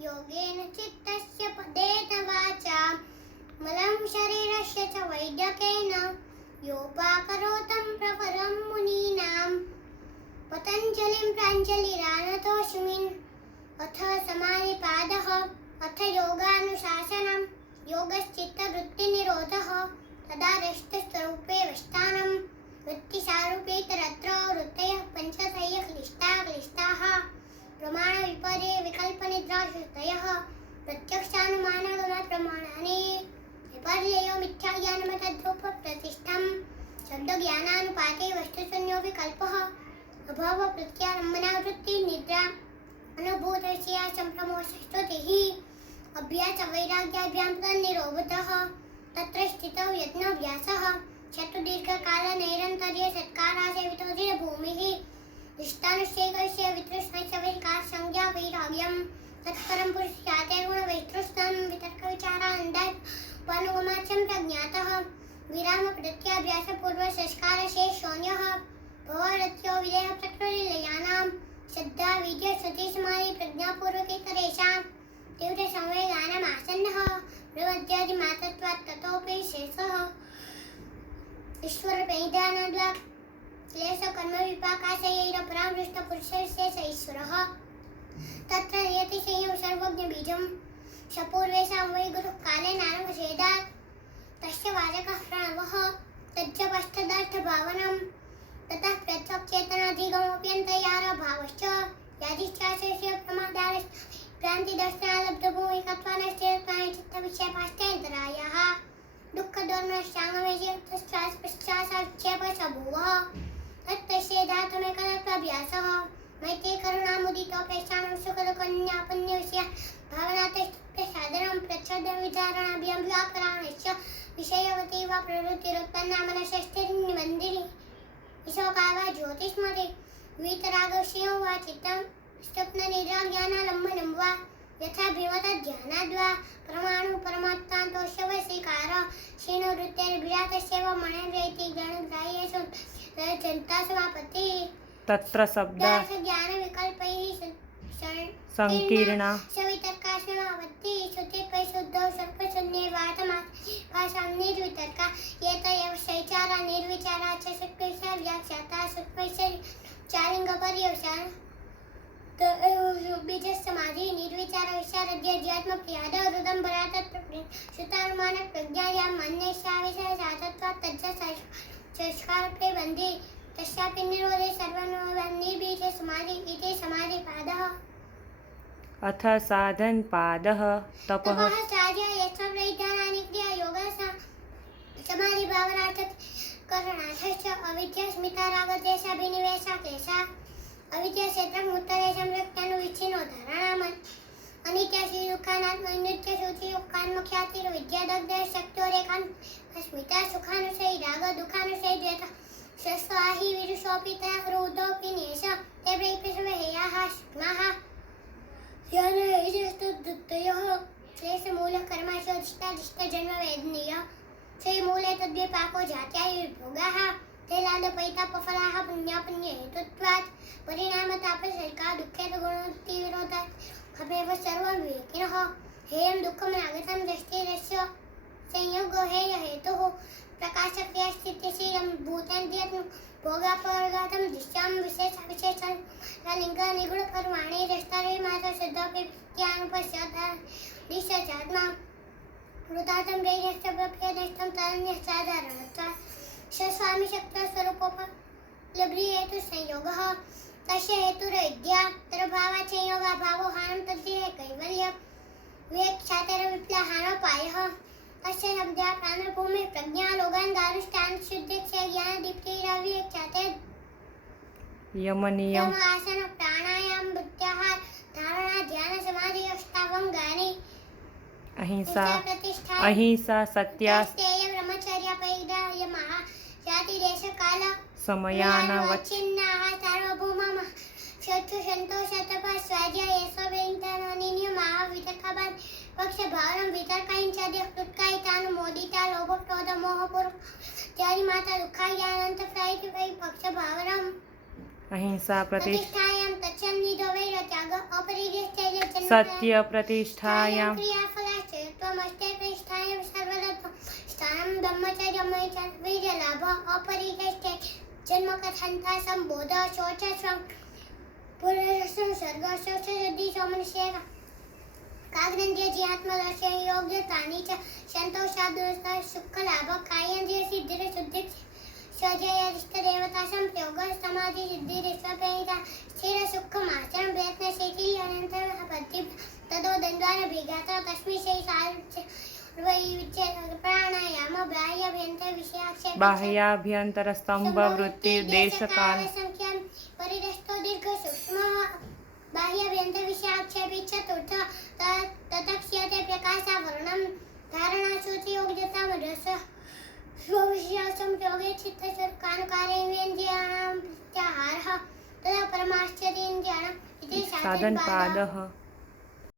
योगेन चित्तस्य पदेन वाचा मलं शरीरस्य च वैद्यकेन योपाकरोतं प्रवरं मुनीनां पतञ्जलिं प्राञ्जलिरानतोऽस्मिन् अथ समाधिपादः अथ योगानुशासनं योगश्चित्तवृत्तिनिरोधः तदा रष्टस्वरूपे वस्थानं वृत्तिसारूपे तरत्र वृत्तयः पञ्चशयः क्लिष्टाः प्रमाणविपर्ये विकल्पनिद्राश्रुतयः प्रत्यक्षानुमानागमप्रमाणानि विपर्ययो मिथ्याज्ञानमतद्रूपप्रतिष्ठं शब्दज्ञानानुपाते वस्तुशून्यो विकल्पः अभावप्रत्यारम्भनावृत्तिनिद्रा अनुभूतस्य सम्भ्रमोऽस्तुतिः अभ्यासवैराग्याभ्यां तन्निरोधः तत्र स्थितौ यत्नोऽभ्यासः चतुर्दीर्घकालनैरन्तर्ये सत्कारासेवितो भूमिः इष्टानुष्ठेकस्य वितृष्णस्य वैकासंज्ञा वैराग्यं तत्परं पुरुषातेर्गुणवैतृष्णं वितर्कविचारानन्दानुगमाचं प्रज्ञातः विरामप्रत्याभ्यासपूर्वसंस्कारशेषोऽन्यः भवरत्यो विदेह प्रकृतिलयानां श्रद्धा विद्या श्रुतिसमाधि प्रज्ञापूर्वकेतरेषां तीव्रसंवेगानामासन्नः प्रवद्यादिमातत्वात् ततोऽपि शेषः ईश्वरप्रणिधानाद्वा क्लेशकर्मविपाकाशयैरपरामृष्टपुरुषस्य स ईश्वरः तत्र नियतिशयं सर्वज्ञबीजं सपूर्वेषां वै गुरुः कालेनारम्भछेदात् तस्य वाचकः प्रणवः तज्जपस्तदर्थभावनं ततः प्रत्यक्षचेतनाधिगमोऽप्यन्तर्याभावश्च यादिश्चास्य प्रमादालब्धभूमिकत्वानश्चेतनानि चित्तविषयपाश्चेन्तरायाः दुःखदोर्नश्चाङ्गमेजपश्चासाक्षेपशभुवः तत्तस्येधातुमेकतत्त्वाभ्यासः मैत्री करुणामुदितोपेक्षाणं सुखदुःखन्यापन्यस्य भावनातैस्तुत्यसाधनं प्रच्छदविचारणाभ्यव्याकरणश्च विषयवती वा प्रवृत्तिरुत्पन्ना मनसस्थिर्निबन्धिनी विशोका वा ज्योतिष्मति वीतरागविषयो वा चित्तं स्वप्ननिद्राज्ञानालम्बनं वा यथा भीमतज्ञानाद्वा परमाणु परमात्मान्तोऽस्य वै स्वीकार क्षीणवृत्तेर्विरातस्य वा मणिर्वैति गणग्राह्येषु चिन्तासमापत्तिः तत्र शब्दार्थ ज्ञानविकल्पैः संकीर्णा सवितर्काश्रमावत्तिः श्रुतिपै शुद्धौ सर्पशून्यैर्वातमासां निर्वितर्का एत एव शैचारा निर्विचारा च सुखैषा व्याख्याता सुखैश्चालिङ्गपर्यवसान बीजसमाधि निर्विचार विशारद्यात्मप्रियाद हृदम्बरा तत्प्रज्ञा श्रुतानुमानप्रज्ञायां मन्यैषाविषयसातत्वात् तज्जसंस्कारप्रे बन्धे तस्यापि निरोधे सर्वनिर्बीज समाधि इति समाधिपादः अथ साधनपादः तपः साध्य यथाप्रैधानानि क्रिया योगः समाधिभावनार्थकरणार्थश्च अविद्यास्मितारागद्वेषाभिनिवेशा क्लेशा अविद्याक्षेत्रमुत्तरेशं रक्तानुविच्छिन्नो धारणामन् अनित्याशीयुक्तानात्मनित्यशुचियुक्तान्मख्यातिर्विद्यादग्धशक्तोरेकान् अस्मिता सुखानुशयी राग दुःखानुशयी द्वैतः शस्वाहि विरुषोऽपिता क्रोधोऽपि नेश ते प्रैपशवेयाः शिग्माः यानैजस्तुद्धतयः क्लेशमूलः कर्माशोधिष्ठाधिष्ठजन्मवेदनीयः श्रीमूले तद्विपाको जात्यायुर्भोगाः ते लादपैतापफलाः पुण्यापुण्यहेतुत्वात् परिणामतापशल्का दुःखेतुगुणोत्तिविरोधात् खमेव सर्वं विवेकिनः हेयं दुःखमनागतं दृष्टिरस्य संयोगो हेयहेतुः प्रकाशक्रियास्थित्यशीलं भूतेन्द्रियं भोगापवर्गातं दृश्यां विशेषविशेषं लिङ्गनिगुणकर्माणि रस्तरिमाता शुद्धाभित्यानुपश्यता दिश्चात्मा वृतातं रेयस्य प्रप्यदष्टं तदन्यसाधारणत्वा स्वस्वामिशक्तस्वरूपोपलब्धिहेतु संयोगः तस्य हेतुरविद्या तरभावात् संयोगाभावो हानं तद्धिः कैवल्यं विवेकक्षातिर्विप्लहानोपायः तस्य शब्दः प्राणभूमिः प्रज्ञा लोकान्दानुष्ठान शुद्धिक्षय ज्ञानदीप्तिरविवेकक्षातिर् यमनियम आसन प्राणायाम प्रत्याहार धारणा ध्यान समाधि अष्टावंगानि अहिंसा सत्यास्तेय ब्रह्मचर्य परिग्रह जाति देश काल समयानवच्छिन्नाः सार्वभौमः शत्रु संतोष तपः स्वाध्याय यशोवेन्तनियमाः वितर्कवाद पक्षभावनं वितर्काञ्चाद्य कृत्कायितानुमोदिता लोभक्रोध मोहपूर्व त्यादिमाता दुःखायानन्तप्रायिति पक्षभावनं અહિંસા प्रतिष्ठायां तच्छन्निधो वैरत्यागः अपरिग्रहश्चर्य સત્ય પ્રતિષ્ઠાયામ क्रियाफलाश्च त्वमस्ते प्रतिष्ठायां सर्वलभ्य स्थानं ब्रह्मचर्यं वैरलाभः अपरिग्रहश्च जन्मकथन्ता सम्बोध शौचस्वं पुरुषं सर्गशौचसिद्धि सोमनस्येन काग्नेन्द्रिय जिहात्मदर्शन योग्यतानि च संतोषादुरस्ता सुखलाभ कायेन्द्रिय सिद्धिर्शुद्धि स्वजयरिष्टदेवता संप्रयोग समाधि सिद्धिरेश्वरप्रणीता स्थिर सुखमाचरण प्रयत्न शैथिल्यनंतर पद्धि तदो दंद्वान भेगाता तस्मै शै प्राणायाम बाह्याभ्यंतर विषयाक्षेप બાહ્યાભ્યંતર સ્તંભ વૃત્તિ દેશકાલ संख्यां परिरस्तो दीर्घ सूक्ष्म बाह्याभ्यंतर विषयाक्षेपि चतुर्थ ततक्ष्यते प्रकाशावरणं धारणाशुचि योग्यतां रस स्वविषयासं योगे चित्तस्वरूपकानुकारेन्द्रियाणां प्रत्याहारः तदा परमाश्चर्येन्द्रियाणाम् इति સાધનપાદઃ